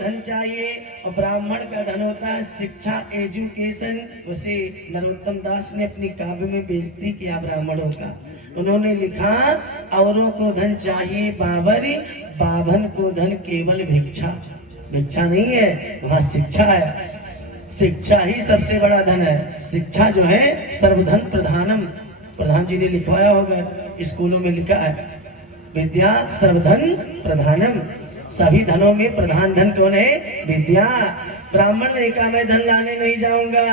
धन चाहिए और ब्राह्मण का धन होता है शिक्षा, एजुकेशन। उसे नरोत्तम दास ने अपनी काव्य में बेइज्जती किया ब्राह्मणों का। उन्होंने लिखा, औरों को धन चाहिए बाबर, बाभन को धन केवल भिक्षा। भिक्षा नहीं है, वहाँ शिक्षा है। शिक्षा ही सबसे बड़ा धन है। शिक्षा जो है सर्वधन प्रधानम। प्रधान जी ने लिखवाया होगा, स्कूलों में लिखा है, विद्या सर्वधन प्रधानम। सभी धनों में प्रधान धन कौन है? विद्या। ब्राह्मण ने कहा मैं धन लाने नहीं जाऊंगा,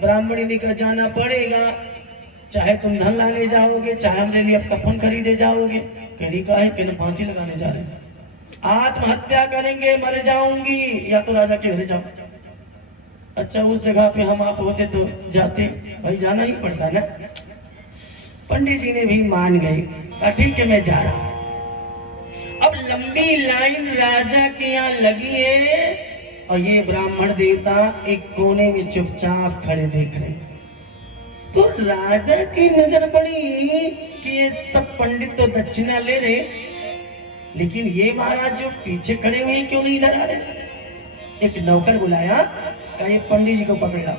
ब्राह्मणी ने कहा जाना पड़ेगा, चाहे तुम धन लाने जाओगे, चाहे हमने लिए कफन खरीदे जाओगे। कहने का है कि फांसी लगाने जा रहे, आत्महत्या करेंगे, मर जाऊंगी, या तो राजा के घर जाओ। अच्छा, उस जगह पे हम आप होते तो जाते, भाई जाना ही पड़ता ना। पंडित जी ने भी मान गए, ठीक है मैं जा रहा हूं। अब लंबी लाइन राजा के यहाँ लगी है और ये ब्राह्मण देवता एक कोने में चुपचाप खड़े देख रहे। तो राजा की नजर पड़ी कि ये सब पंडित तो दक्षिणा ले रहे, लेकिन ये महाराज जो पीछे खड़े हुए क्यों नहीं इधर आ रहे। एक नौकर बुलाया, कहा ये पंडित जी को पकड़ ला।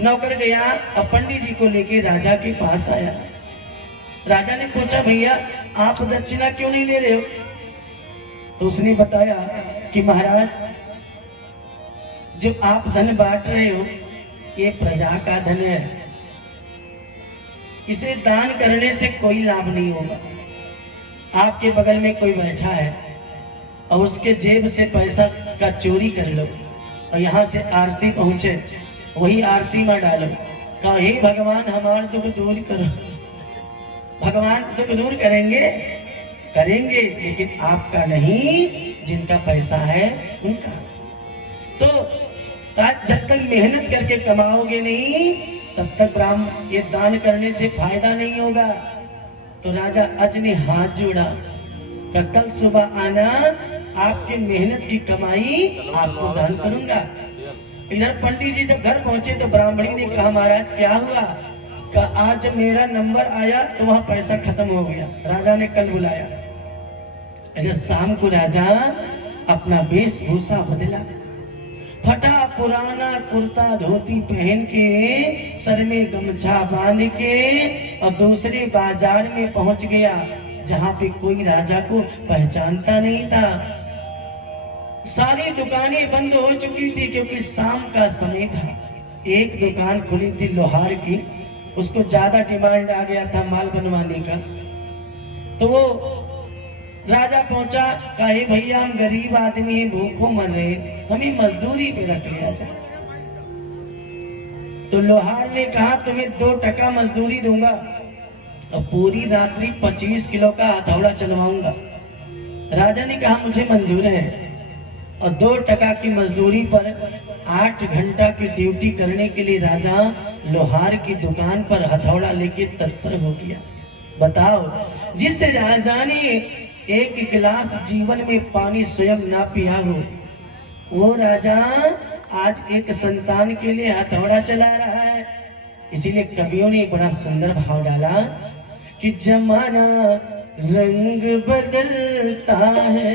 नौकर गया और पंडित जी को लेके राजा के पास आया। राजा ने पूछा, भैया आप दक्षिणा क्यों नहीं ले रहे हो? तो उसने बताया कि महाराज जो आप धन बांट रहे हो ये प्रजा का धन है, इसे दान करने से कोई लाभ नहीं होगा। आपके बगल में कोई बैठा है और उसके जेब से पैसा का चोरी कर लो और यहाँ से आरती पहुंचे, वही आरती में डालो, कहा हे भगवान हमारा दुख दूर करो। भगवान दुख दूर करेंगे, करेंगे, लेकिन आपका नहीं, जिनका पैसा है उनका। तो जब तक मेहनत करके कमाओगे नहीं तब तक ब्राह्मण ये दान करने से फायदा नहीं होगा। तो राजा अज ने हाथ जोड़ा, कल सुबह आना, आपके मेहनत की कमाई आपको दान करूंगा। इधर पंडित जी जब घर पहुंचे तो ब्राह्मणी ने कहा, महाराज क्या हुआ? कहा आज मेरा नंबर आया तो वहां पैसा खत्म हो गया, राजा ने कल बुलाया। इधर शाम को राजा अपना वेशभूषा बदला, फटा पुराना कुर्ता धोती पहन के, सर में गमछा बांध के और दूसरे बाजार में पहुंच गया जहाँ पे कोई राजा को पहचानता नहीं था। सारी दुकानें बंद हो चुकी थी क्योंकि शाम का समय था। एक दुकान खुली थी लोहार की, उसको ज्यादा डिमांड आ गया था माल बनवाने का। तो वो राजा पहुंचा, कहा भैया हम गरीब आदमी हैं, भूखों मर रहे, हमें मजदूरी पे रख लिया जाए। तो लोहार ने कहा तुम्हें 2 टका मजदूरी दूंगा और पूरी रात्रि 25 किलो का हथौड़ा चलवाऊंगा। राजा ने कहा मुझे मंजूर है, और 2 टका की मजदूरी पर 8 घंटा की ड्यूटी करने के लिए राजा लोहार की दुकान पर हथौड़ा लेके तत्पर हो गया। बताओ, जिस राजा ने एक गिलास जीवन में पानी स्वयं ना पिया हो, वो राजा आज एक संतान के लिए हथौड़ा चला रहा है। इसीलिए कवियों ने बड़ा सुंदर भाव डाला कि जमाना रंग बदलता है,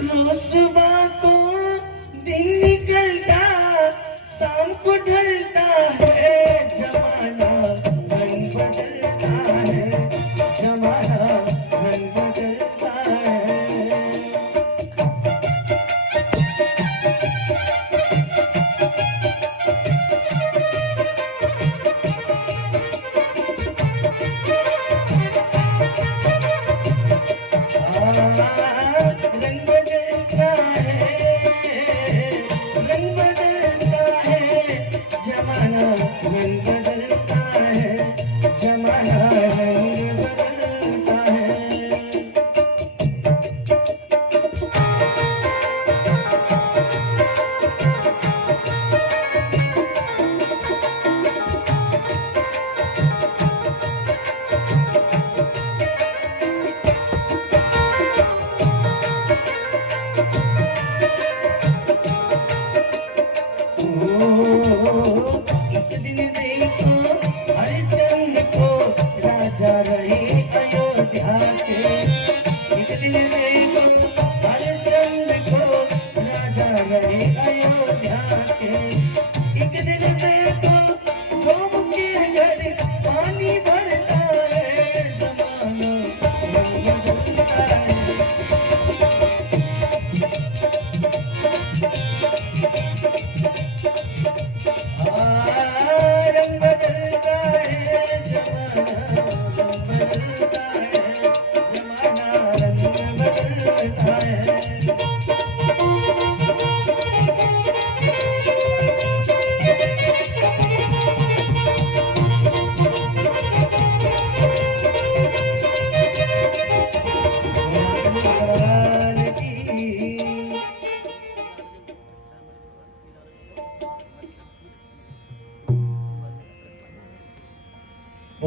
रुसवा को दिन निकलता, शाम को ढलता है, जमाना रंग बदलता है, जमाना रंग बदलता है। रंग बदलता है, जमाना रंग बदलता है।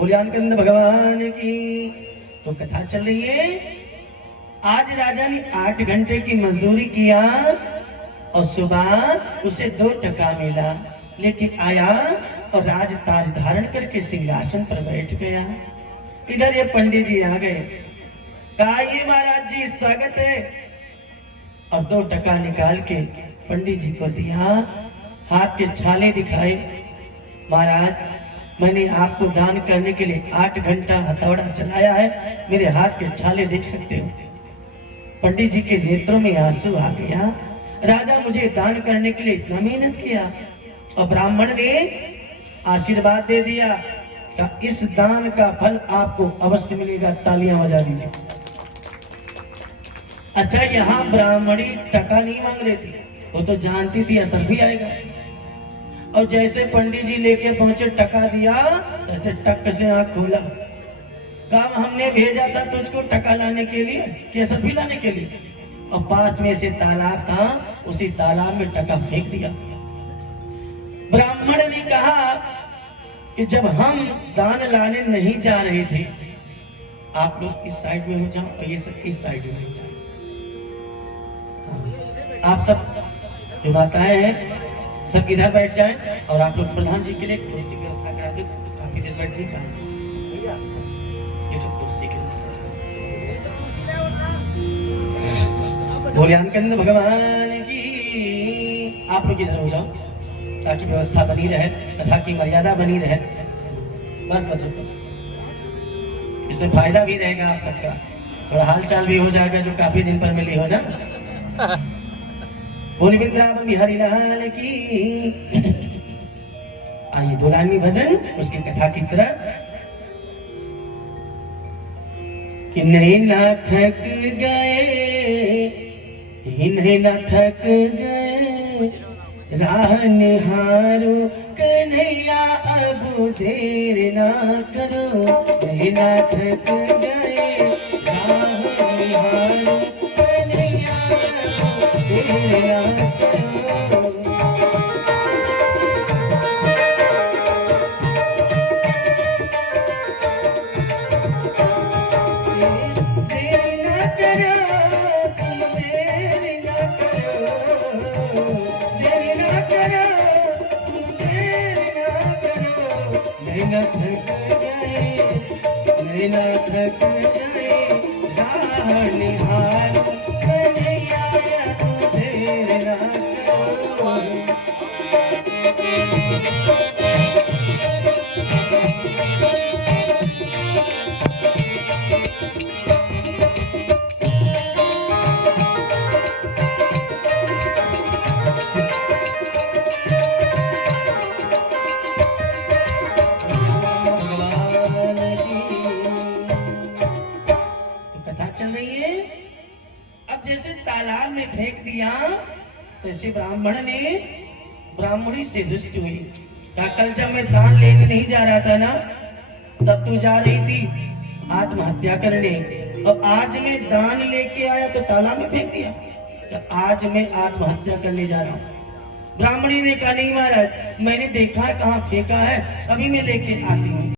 बोलियानकंद भगवान की। तो कथा चल रही है। आज राजा ने 8 घंटे की मजदूरी किया और सुबह उसे 2 टका मिला, लेके आया और राज ताज धारण करके सिंहासन पर बैठ गया। इधर ये पंडित जी आ गए, कहा ये महाराज जी स्वागत है, और 2 टका निकाल के पंडित जी को दिया, हाथ के छाले दिखाए। महाराज मैंने आपको दान करने के लिए 8 घंटा हथौड़ा चलाया है, मेरे हाथ के छाले देख सकते हो। पंडित जी के नेत्रों में आंसू आ गया। राजा मुझे दान करने के लिए इतना मेहनत किया, और ब्राह्मण ने आशीर्वाद दे दिया कि इस दान का फल आपको अवश्य मिलेगा। तालियां बजा दीजिए। अच्छा, यहाँ ब्राह्मणी टका नहीं मांग रही थी, वो तो जानती थी असर भी आएगा। और जैसे पंडित जी लेके पहुंचे, टका दिया, ऐसे टक से आंख खोला। कहा हमने भेजा था तुझको टका लाने के लिए कि असर भी लाने के लिए? और पास में से तालाब था, उसी तालाब में टका फेंक दिया। ब्राह्मण ने कहा कि जब हम दान लाने नहीं जा रहे थे, आप लोग इस साइड में हो जाओ और ये सब इस साइड में हो जाओ। आप सब जो बताए हैं सब इधर बैठ जाएं, और आप लोग प्रधान जी के लिए कुर्सी की व्यवस्था करा दो। काफी देर बैठ नहीं, ये जो कुर्सी की बोलियानकंद भगवान की। आप लोग इधर हो जाओ ताकि व्यवस्था बनी रहे, कथा की मर्यादा बनी रहे। बस बस बस, इसमें फायदा भी रहेगा आप सबका, थोड़ा हाल चाल भी हो जाएगा जो काफी दिन पर मिली हो ना। बोल वृंदावन बिहारी लाल की। आइए 2 लाइन में भजन, उसकी कथा की तरह। कि नहीं ना थक गए, नहीं ना थक गए, राह निहारो कन्हैया अब देर ना करो। नहीं ना थक गए, राह निहारो कन्हैया अब देर ना करो। न थक जाए, न थक जाए, राह निहारो कन्हैया अब देर ना करो। अब जैसे तालाब में फेंक दिया, तैसे ब्राह्मण ने ब्राह्मणी से रुष्ट हुई। कल जब मैं दान लेने नहीं जा रहा था ना, तब तू जा रही थी आत्महत्या करने, और आज मैं दान लेके आया तो तालाब में फेंक दिया। तो आज मैं आत्महत्या करने जा रहा हूँ। ब्राह्मणी ने कहा नहीं महाराज, मैंने देखा है कहाँ फेंका है, अभी मैं लेके आती हूँ।